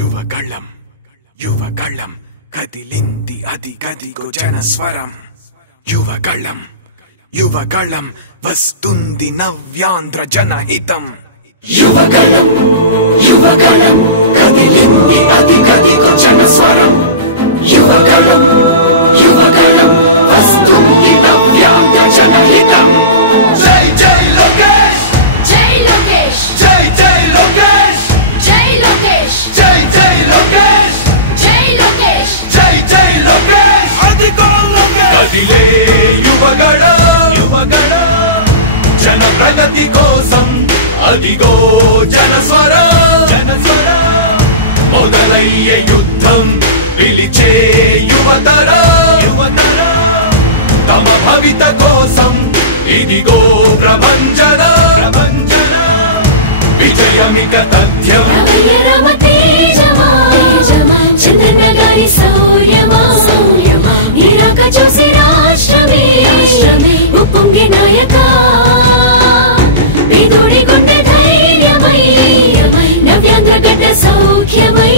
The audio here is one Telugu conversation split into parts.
యువగళం యువగళం కదిలింది అది గదిగో జనస్వరం యువగళం యువగళం వస్తుంది నవ్యాంధ్ర జనహితం యువగళం యువగళం కదిలింది అది గదిగో జనస్వరం యువగళం యువగళం వస్తుంది నవ్యాంధ్ర జనహితం జై జై లోకేష్ జై లోకేష్ జై జై లోకేష్ జై లోకేష్ జై జై లోకేష్ జై లోకేష్ జై జై లోకేష్ అదిగో లోకేష్ కదిలే యువగళం యువగళం జన ప్రగతి కోసం అదిగో జనస్వరం జనస్వరం మొదలయ్యే యుద్ధం పిలిచే యువతరం యువతరం తమ భవిత కోసం ఇదిగో ప్రభంజనం ప్రభంజనం విజయమిక తథ్యం రామ తేజమా చంద్రన్న గారి శౌర్యమా నీరాక చూసి రాష్ట్రమే ఉప్పొంగే నాయక పేదోడి గుండె ధైర్యమై నవ్యాంధ్ర గడ్డ సౌఖ్యమై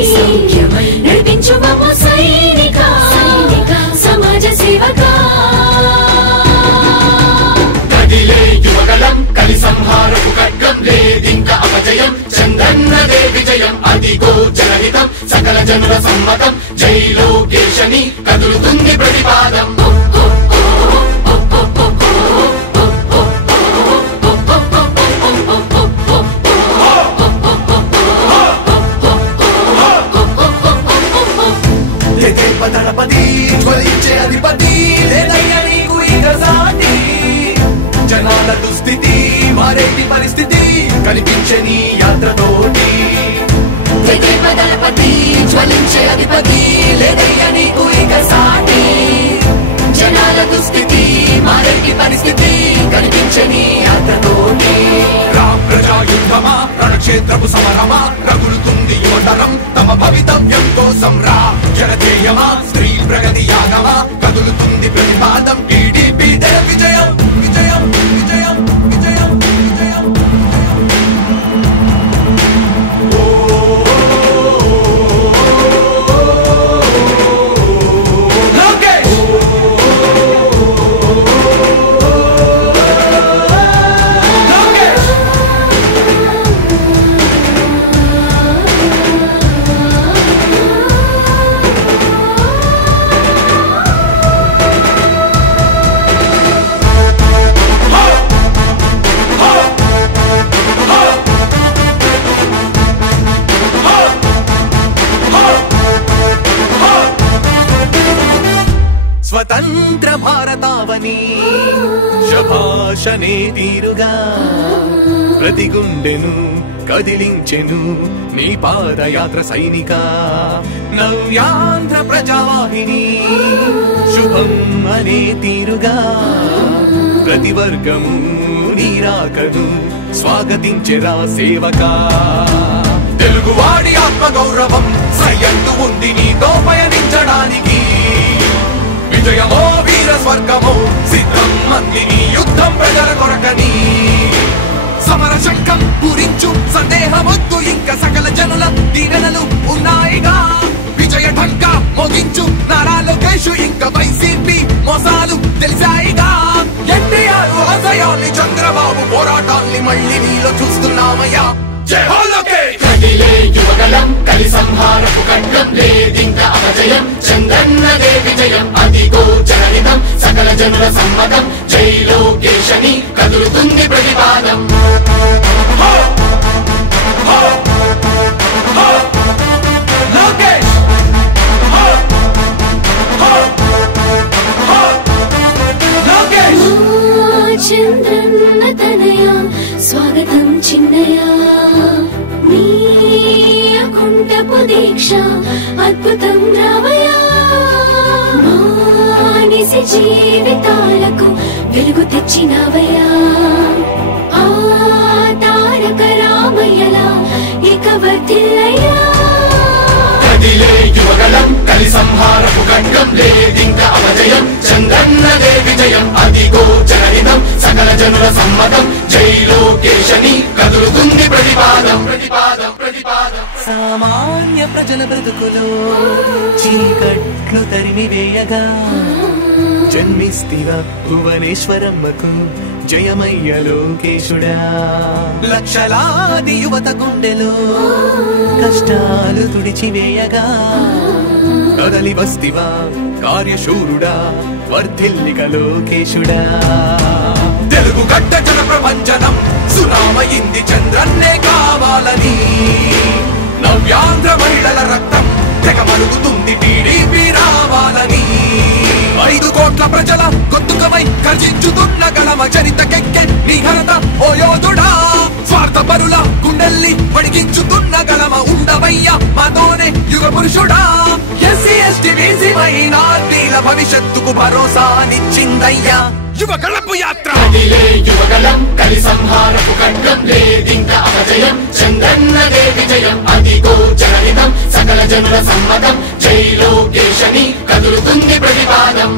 నడిపించు మమ్మ సైనిక సమాజ సేవక కదిలే యువగళం కలి సంహారపు ఖడ్గం లేదింక అపజయం చంద్రన్నదే విజయం అదిగో జనహితం సకల జనుల సమ్మతం జై లోకేశని కదులుతుంది ప్రతిపాదం దళపతి జ్వలించే అధిపతి లేదయ్య నీకు ఇక సాటి జనాల దుస్థితి మారేటి పరిస్థితి కనిపించే నీ యాత్రతోటి దళపతి జ్వలించే అధిపతి లేదయ్య నీకు ఇక సాటి జనాల దుస్థితి మారేటి పరిస్థితి కనిపించే నీ యాత్రతోటి ప్రజాయుద్ధమా రణక్షేత్రపు సమరమా రగులుతుంది యువతరం తమ భవితవ్యం కోసం రా జనధేయమా స్త్రీ ప్రగతి యాగమా కదులుతుంది ప్రతిపాదం టీడీపీ విజయం విజయం విజయం విజయం విజయం స్వతంత్ర భారతావని శభాషనే తీరుగా ప్రతి గుండెను కదిలించెను నీ పాదయాత్ర సైనిక నవ్యాంధ్ర ప్రజావాహిని శుభం అనే తీరుగా ప్రతి వర్గము నీరాకను స్వాగతించెరా సేవకా తెలుగువాడి ఆత్మగౌరవం సయ్యంటూ ఉంది నీతో పయనించడానికి విజయమో వీర స్వర్గమో సిద్ధం మందిని యుద్ధం ప్రజల కొరకని సమర శంఖం పూరించు సందేహమొద్దు ఇంకా సకల జనుల దీవెనలు ఉన్నాయిగా విజయ ఢంకా మోగించు నారా లోకేష్ ఇంకా వైసీపీ మోసాలు తెలిసాయిగా ఎన్టీఆర్ ఆశయాల్ని చంద్రబాబు పోరాటాల్ని మళ్ళీ నీలో చూస్తున్నామయ్యా జై హో లోకేష్ కదిలే యువగళం కలి సంహారపు ఖడ్గం లేదింక అపజయం చంద్రన్నదే విజయం అదిగో జనహితం సకల జనుల సమ్మతం జై లోకేశని కదులుతుంది ప్రతిపాదం లోకేష్ లోకేష్ చంద్రన్న తనయ స్వాగతం చిన్నయ నీ అకుంఠపు దీక్ష అద్భుతం రావయ్యా మానిసి జీవితాలకు వెలుగు తెచ్చినవయ్యా ఆ తారక రామయ్యలా ఇక వర్ధిల్లయ్యా కదిలే యువగళం కలి సంహారపు ఖడ్గం లేదింక అపజయం చంద్రన్నదే విజయం అదిగో జనహితం సకల జనుల సమ్మతం జై లోకేశని కదులుతుంది ప్రతిపాదం ప్రతిపాదం ప్రతిపాదం సామాన్య ప్రజల బ్రతుకులో చీకట్లు తరిమివేయగా జన్మిస్తివా భువనేశ్వరమ్మకు జయమయ్య లోకేశుడా లక్షలాది యువత గుండెలో కష్టాలు తుడిచివేయగా కదలి వస్తివా కార్యశూరుడా వర్ధిల్లిక లోకేశుడా తెలుగు గడ్డ జన ప్రపంచనం సునామయింది చంద్రన్నే కావాలని నవ్యాంధ్ర మహిళల రక్తం తెగ మరుగుతుంది టీడీపీ రావాలని 5 కోట్ల ప్రజల గొంతుకమై గర్జించుతున్న గలమ చరితకెక్కె నీ ఘనత ఓ యోధుడా స్వార్థ పరుల గుండెల్ని వడిగించుతున్న గలమ ఉండవయ్య మాతోనే యుగ పురుషుడా ఎస్సీ ఎస్టీ బీసీ మైనార్టీల భవిష్యత్తుకు భరోసానిచ్చిందయ్యా యువగళపు యాత్ర కదిలే యువగలం కలి సంహారపు ఖడ్గం లేదింక అపజయం చంద్రన్నదే విజయం అదిగో జనహితం సకల జనుల సమ్మతం జై లోకేశని కదులుతుంది ప్రతిపాదం